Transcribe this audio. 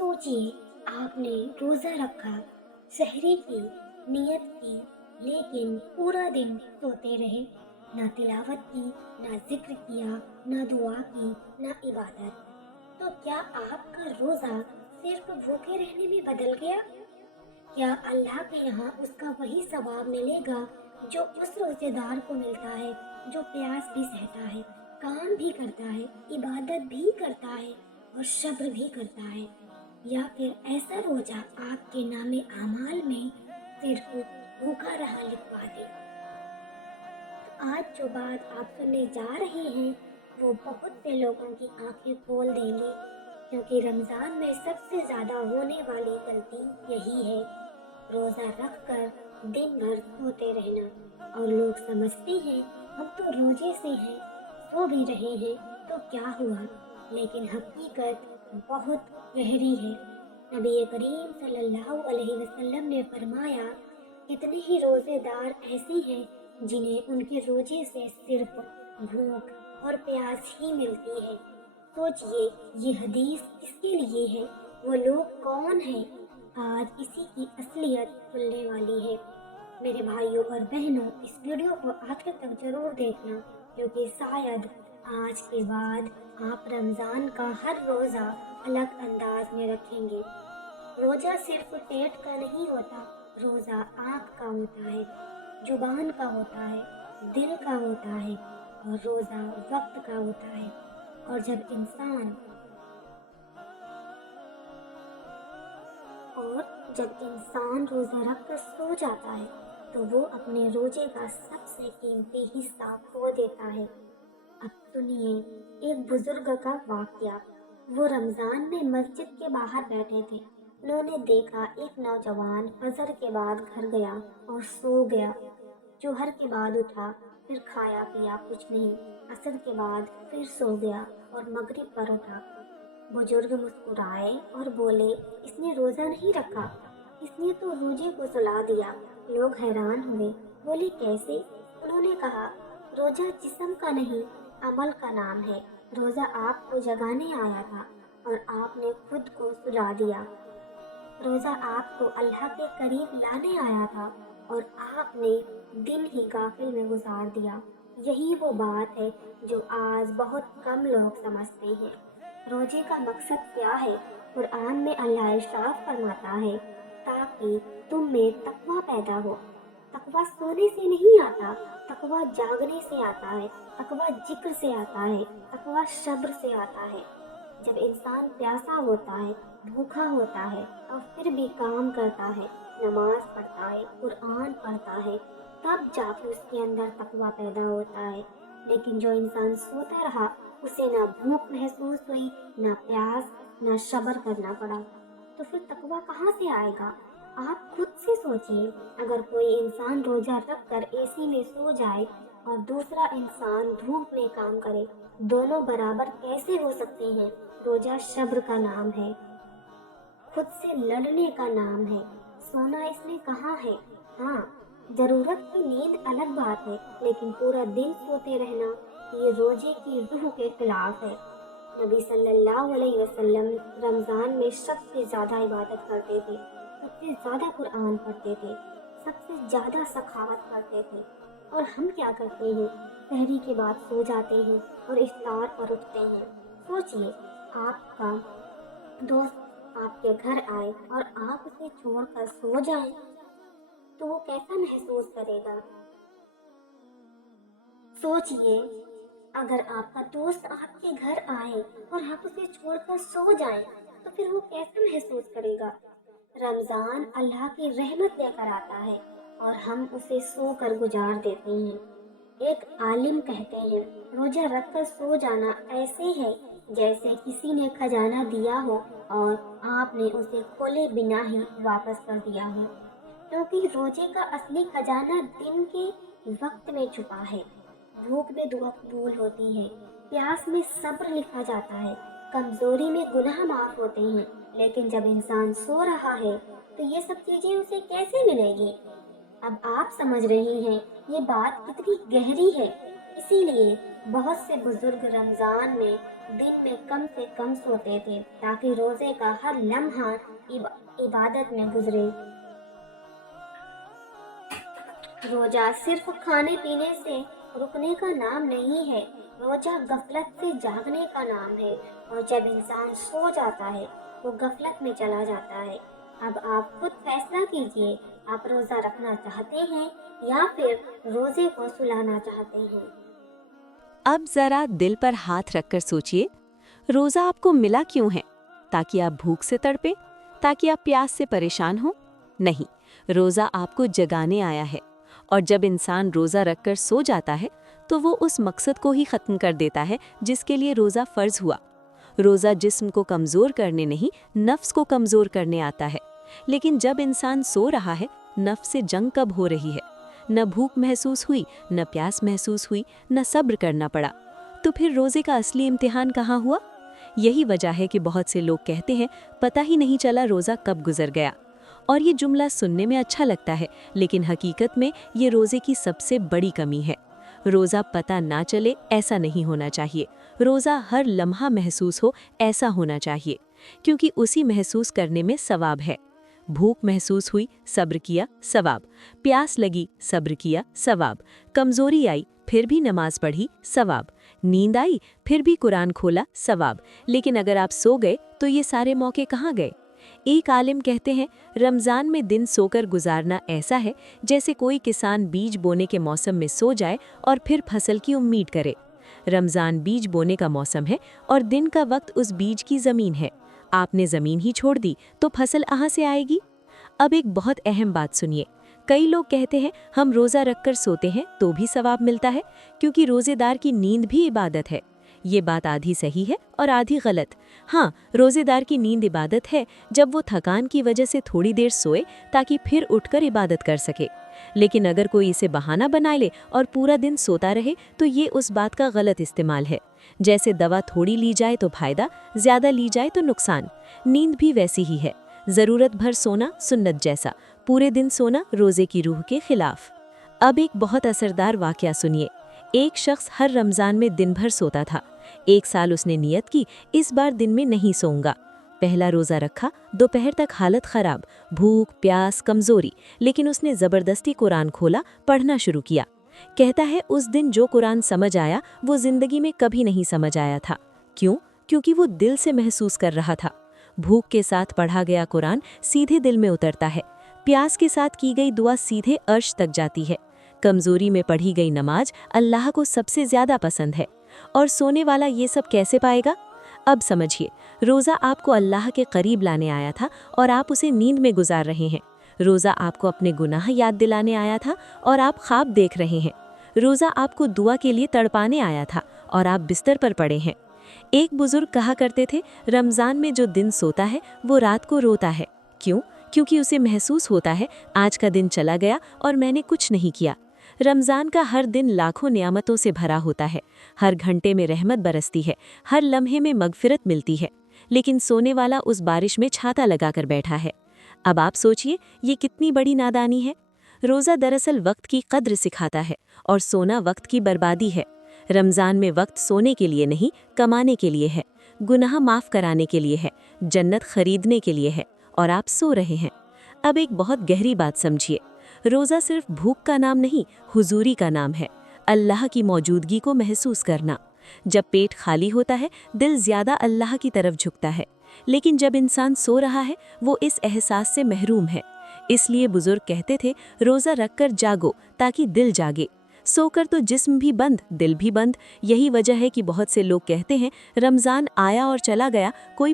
सोचिए, आपने रोजा रखा, सहरी की, नियत की, लेकिन पूरा दिन सोते रहे, ना तिलावत की, ना जिक्र किया, ना दुआ की, ना इबादत। तो क्या आपका रोजा सिर्फ भूखे रहने में बदल गया? क्या अल्लाह के यहाँ उसका वही सवाब मिलेगा जो उस रोजेदार को मिलता है, जो प्यास भी सहता है, काम भी करता है, इबादत भी करता है और सब्र भी करता है? या फिर ऐसा रोजा आपके नामे आमाल में सिर्फ भूखा रहा लिखवा दे? तो आज जो बात आप सुनने जा रहे हैं वो बहुत से लोगों की आंखें खोल देंगी, क्योंकि रमजान में सबसे ज्यादा होने वाली गलती यही है, रोजा रख कर दिन भर सोते रहना। और लोग समझते हैं हम तो रोजे से हैं, सो भी रहे हैं तो क्या हुआ, लेकिन हकीकत बहुत गहरी है। नबी करीम सल्लल्लाहु अलैहि वसल्लम ने फरमाया, कितने ही रोजेदार ऐसे हैं जिन्हें उनके रोजे से सिर्फ भूख और प्यास ही मिलती है। सोचिए, ये हदीस किसके लिए है, वो लोग कौन हैं? आज इसी की असलियत खुलने वाली है। मेरे भाइयों और बहनों, इस वीडियो को आखिर तक जरूर देखना, क्योंकि शायद आज के बाद आप रमजान का हर रोजा अलग अंदाज में रखेंगे। रोजा सिर्फ पेट का नहीं होता, रोजा आँख का होता है, जुबान का होता है, दिल का होता है, और रोजा वक्त का होता है। और जब इंसान रोजा रख कर सो जाता है तो वो अपने रोजे का सबसे कीमती हिस्सा खो देता है। अब सुनिए एक बुजुर्ग का वाकया। वो रमजान में मस्जिद के बाहर बैठे थे। उन्होंने देखा एक नौजवान फजर के बाद घर गया और सो गया। जोहर के बाद उठा, फिर खाया पिया कुछ नहीं, असर के बाद फिर सो गया और मगरिब पर उठा। बुजुर्ग मुस्कुराए और बोले, इसने रोजा नहीं रखा, इसने तो रोजे को सुला दिया। लोग हैरान हुए, बोले कैसे? उन्होंने कहा, रोजा जिस्म का नहीं, अमल का नाम है। रोजा आपको जगाने आया था और आपने खुद को सुला दिया। रोजा आपको अल्लाह के करीब लाने आया था और आपने दिन ही गाफिल में गुजार दिया। यही वो बात है जो आज बहुत कम लोग समझते हैं। रोजे का मकसद क्या है? कुरान में अल्लाह इरशाद फरमाता है, ताकि तुम में तकवा पैदा हो। तकवा सोने से नहीं आता, तकवा जागने से आता है, तकवा जिक्र से आता है, तकवा सब्र से आता है। जब इंसान प्यासा होता है, भूखा होता है और फिर भी काम करता है, नमाज पढ़ता है, कुरान पढ़ता है, तब जाके उसके अंदर तकवा पैदा होता है। लेकिन जो इंसान सोता रहा, उसे ना भूख महसूस हुई, ना प्यास, ना सब्र करना पड़ा, तो फिर तकवा कहाँ से आएगा? आप खुद से सोचिए, अगर कोई इंसान रोजा रख कर एसी में सो जाए और दूसरा इंसान धूप में काम करे, दोनों बराबर कैसे हो सकते हैं? रोजा सब्र का नाम है, खुद से लड़ने का नाम है। सोना इसमें कहाँ है? हाँ, जरूरत की नींद अलग बात है, लेकिन पूरा दिन सोते रहना ये रोजे की रूह के खिलाफ है। नबी सल्लल्लाहु अलैहि वसल्लम रमजान में सबसे ज्यादा इबादत करते थे, सबसे ज्यादा कुरान पढ़ते थे, सबसे ज्यादा सखावत करते थे। और हम क्या करते हैं? सहरी के बाद सो जाते हैं और इफ्तार पर उठते हैं। सोचिए, आपका दोस्त आपके घर आए और आप उसे छोड़कर सो जाएं, तो वो कैसा महसूस करेगा? सोचिए, अगर आपका दोस्त आपके घर आए और आप उसे छोड़कर सो जाएं, तो फिर वो कैसा महसूस करेगा? रमजान अल्लाह की रहमत लेकर आता है और हम उसे सो कर गुजार देते हैं। एक आलिम कहते हैं, रोजा रखकर सो जाना ऐसे है जैसे किसी ने खजाना दिया हो और आपने उसे खोले बिना ही वापस कर दिया हो, क्योंकि रोजे का असली खजाना दिन के वक्त में छुपा है। भूख में दुआ कबूल होती है, प्यास में सब्र लिखा जाता है, कमजोरी में गुनाह माफ होते हैं। लेकिन जब इंसान सो रहा है तो ये सब चीजें उसे कैसे मिलेगी? अब आप समझ रही हैं ये बात कितनी गहरी है। इसीलिए बहुत से बुजुर्ग रमजान में दिन में कम से कम सोते थे ताकि रोजे का हर लम्हा इबादत में गुजरे। रोजा सिर्फ खाने पीने से रुकने का नाम नहीं है, रोजा गफलत से जागने का नाम है। और जब इंसान सो जाता है वो गफलत में चला जाता है। अब आप खुद फैसला कीजिए, आप रोजा रखना चाहते हैं या फिर रोजे को सुलाना चाहते हैं। अब जरा दिल पर हाथ रखकर सोचिए, रोजा आपको मिला क्यों है? ताकि आप भूख से तड़पे, ताकि आप प्यास से परेशान हो? नहीं, रोजा आपको जगाने आया है। और जब इंसान रोजा रखकर सो जाता है तो वो उस मकसद को ही खत्म कर देता है जिसके लिए रोजा फर्ज हुआ। रोजा जिस्म को कमजोर करने नहीं, नफ्स को कमजोर करने आता है। लेकिन जब इंसान सो रहा है, नफ्स से जंग कब हो रही है? न भूख महसूस हुई, न प्यास महसूस हुई, न सब्र करना पड़ा। तो फिर रोजे का असली इम्तिहान कहाँ हुआ? यही वजह है कि बहुत से लोग कहते हैं पता ही नहीं चला रोजा कब गुजर गया। और ये जुमला सुनने में अच्छा लगता है, लेकिन हकीकत में ये रोजे की सबसे बड़ी कमी है। रोजा पता ना चले ऐसा नहीं होना चाहिए, रोजा हर लम्हा महसूस हो ऐसा होना चाहिए, क्योंकि उसी महसूस करने में सवाब है। भूख महसूस हुई, सब्र किया, सवाब। प्यास लगी, सब्र किया, सवाब। कमजोरी आई, फिर भी नमाज पढ़ी, सवाब। नींद आई, फिर भी कुरान खोला, सवाब। लेकिन अगर आप सो गए तो ये सारे मौके कहाँ गए? एक आलिम कहते हैं, रमज़ान में दिन सोकर गुजारना ऐसा है जैसे कोई किसान बीज बोने के मौसम में सो जाए और फिर फसल की उम्मीद करे। रमज़ान बीज बोने का मौसम है और दिन का वक्त उस बीज की ज़मीन है। आपने ज़मीन ही छोड़ दी तो फसल कहाँ से आएगी? अब एक बहुत अहम बात सुनिए। कई लोग कहते हैं हम रोज़ा रखकर सोते हैं तो भी सवाब मिलता है, क्योंकि रोज़ेदार की नींद भी इबादत है। ये बात आधी सही है और आधी गलत। हाँ, रोज़ेदार की नींद इबादत है जब वो थकान की वजह से थोड़ी देर सोए ताकि फिर उठकर इबादत कर सके। लेकिन अगर कोई इसे बहाना बना ले और पूरा दिन सोता रहे तो ये उस बात का गलत इस्तेमाल है। जैसे दवा थोड़ी ली जाए तो फायदा, ज़्यादा ली जाए तो नुकसान। नींद भी वैसी ही है। ज़रूरत भर सोना सुन्नत जैसा, पूरे दिन सोना रोज़े की रूह के खिलाफ। अब एक बहुत असरदार वाक़या सुनिए। एक शख्स हर रमज़ान में दिन भर सोता था। एक साल उसने नियत की, इस बार दिन में नहीं सोऊंगा। पहला रोज़ा रखा, दोपहर तक हालत ख़राब, भूख, प्यास, कमज़ोरी। लेकिन उसने ज़बरदस्ती कुरान खोला, पढ़ना शुरू किया। कहता है उस दिन जो कुरान समझ आया वो ज़िंदगी में कभी नहीं समझ आया था। क्यों? क्योंकि वो दिल से महसूस कर रहा था। भूख के साथ पढ़ा गया कुरान सीधे दिल में उतरता है। प्यास के साथ की गई दुआ सीधे अर्श तक जाती है। कमज़ोरी में पढ़ी गई नमाज अल्लाह को सबसे ज़्यादा पसंद है। और सोने वाला ये सब कैसे पाएगा? अब समझिए, रोज़ा आपको अल्लाह के करीब लाने आया था और आप उसे नींद में गुजार रहे हैं। रोज़ा आपको अपने गुनाह याद दिलाने आया था और आप ख्वाब देख रहे हैं। रोज़ा आपको दुआ के लिए तड़पाने आया था और आप बिस्तर पर पड़े हैं। एक बुजुर्ग कहा करते थे, रमज़ान में जो दिन सोता है वो रात को रोता है। क्यों? क्योंकि उसे महसूस होता है आज का दिन चला गया और मैंने कुछ नहीं किया। रमज़ान का हर दिन लाखों नियामतों से भरा होता है। हर घंटे में रहमत बरसती है, हर लम्हे में मगफिरत मिलती है। लेकिन सोने वाला उस बारिश में छाता लगाकर बैठा है। अब आप सोचिए, ये कितनी बड़ी नादानी है। रोज़ा दरअसल वक्त की कद्र सिखाता है और सोना वक्त की बर्बादी है। रमज़ान में वक्त सोने के लिए नहीं, कमाने के लिए है, गुनाह माफ़ कराने के लिए है, जन्नत खरीदने के लिए है, और आप सो रहे हैं। अब एक बहुत गहरी बात समझिए, रोज़ा सिर्फ भूख का नाम नहीं, हुजूरी का नाम है। अल्लाह की मौजूदगी को महसूस करना। जब पेट खाली होता है, दिल ज़्यादा अल्लाह की तरफ झुकता है। लेकिन जब इंसान सो रहा है, वो इस एहसास से महरूम है। इसलिए बुजुर्ग कहते थे, रोज़ा रखकर जागो ताकि दिल जागे। सोकर तो जिस्म भी बंद, दिल भी बंद। यही वजह है कि बहुत से लोग कहते हैं रमज़ान आया और चला गया, कोई